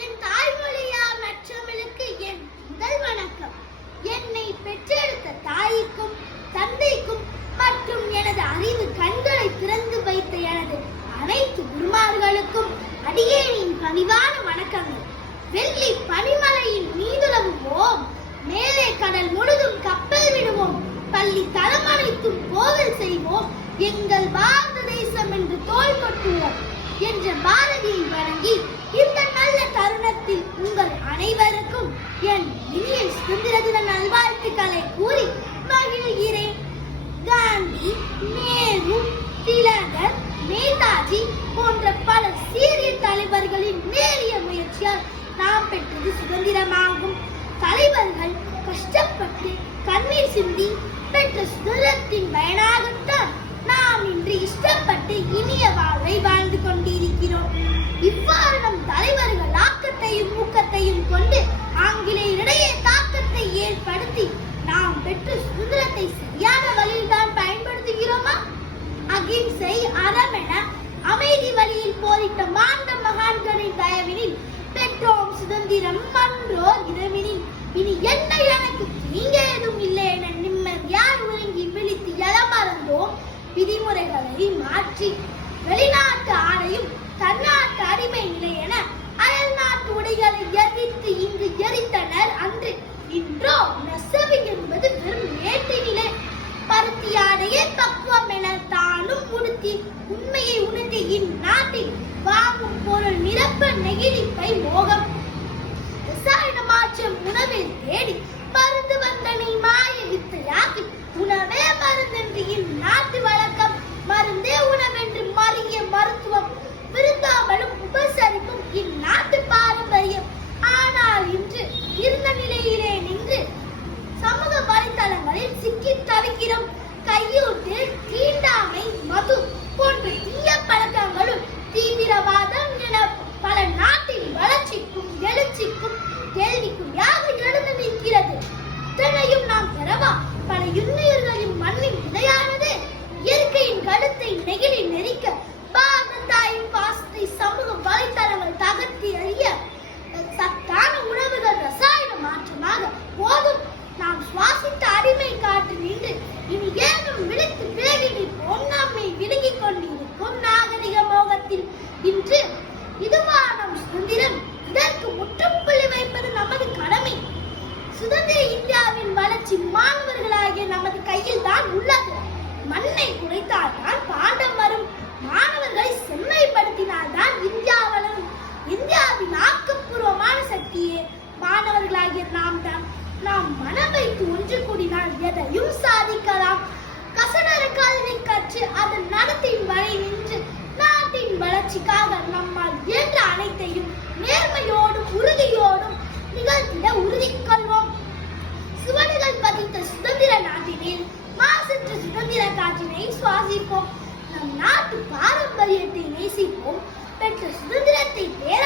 என் தாய்மொழியாம் நற்றமிழுக்கு என் முதல் வணக்கம். என்னை பெற்றெடுத்த தாய்க்கும் தந்தைக்கும் மற்றும் எனது அறிவு கண்களை திறந்து வைத்த எனது அனைத்து குருமார்களுக்கும் அடியேனின் பணிவான வணக்கங்கள். வெள்ளி பனிமலையின் மீதுலவுவோம். மேலே கடல் முழுதும் கப்பல் விடுவோம். பள்ளி தலமனைத்தும் கோவில் செய்வோம். எங்கள் பாரத தேசம் என்று திலகர் நேதாஜி போன்ற பல சீரிய தலைவர்களின் நேரிய முயற்சியால் நாம் பெற்றது சுதந்திரமாகும். தலைவர்கள் கஷ்டப்பட்டு கண்ணீர் சிந்தி பெற்ற சுதந்திரத்தின் பயனாக நடைமுறைகளை மாற்றி வெளிநாட்டு ஆணையும் தன்னாட்டு அடிமை நிலை என அயல் நாட்டு உடைகளை எரித்து இங்கு எரித்தனர் அன்று. இன்றோ நெசவு என்பது வெறும் ஏட்டு நிலை. பருத்தி ஆடையே தப்புவம் என தானும் உடுத்தி உண்மையை உணர்ந்து இந்நாட்டில் வாங்கும் பொருள் நிரப்ப நெகிழிப்பை மோகம். ரசாயன மாற்றம் உணவில் தேடி மருந்து வந்தனை மாய வித்தையாக்கி உணவே மருந்தென்று இந்நாட்டு வள இத்தனையும் பல இன்னுயிர்களின் மண்ணின் விதையானது இயற்கையின் கழுத்தை நெகிழி சுதந்திர இந்தியாவின் வளர்ச்சி மாணவர்களாகிய நமது கையில் தான் உள்ளது. மண்ணை குறைத்தால் தான் பாண்டம் வரும். மாணவர்களை செம்மைப்படுத்தினால் தான் இந்தியா வளரும். இந்தியாவின் ஆக்கப்பூர்வமான சக்தியே மாணவர்களாகிய நாம் தான் நாம் மனம் வைத்து ஒன்று கூடினால் எதையும் சாதிக்கலாம். கசடர கல்வி கற்று அதன் நடத்தின் வழி நின்று நாட்டின் வளர்ச்சிக்காக நம்மால் இயன்ற அனைத்தையும் நேர்மையோடும் காற்றினை சுவாசிப்போம். நம் நாட்டு பாரம்பரியத்தை நேசிப்போம். பெற்ற சுதந்திரத்தை பேர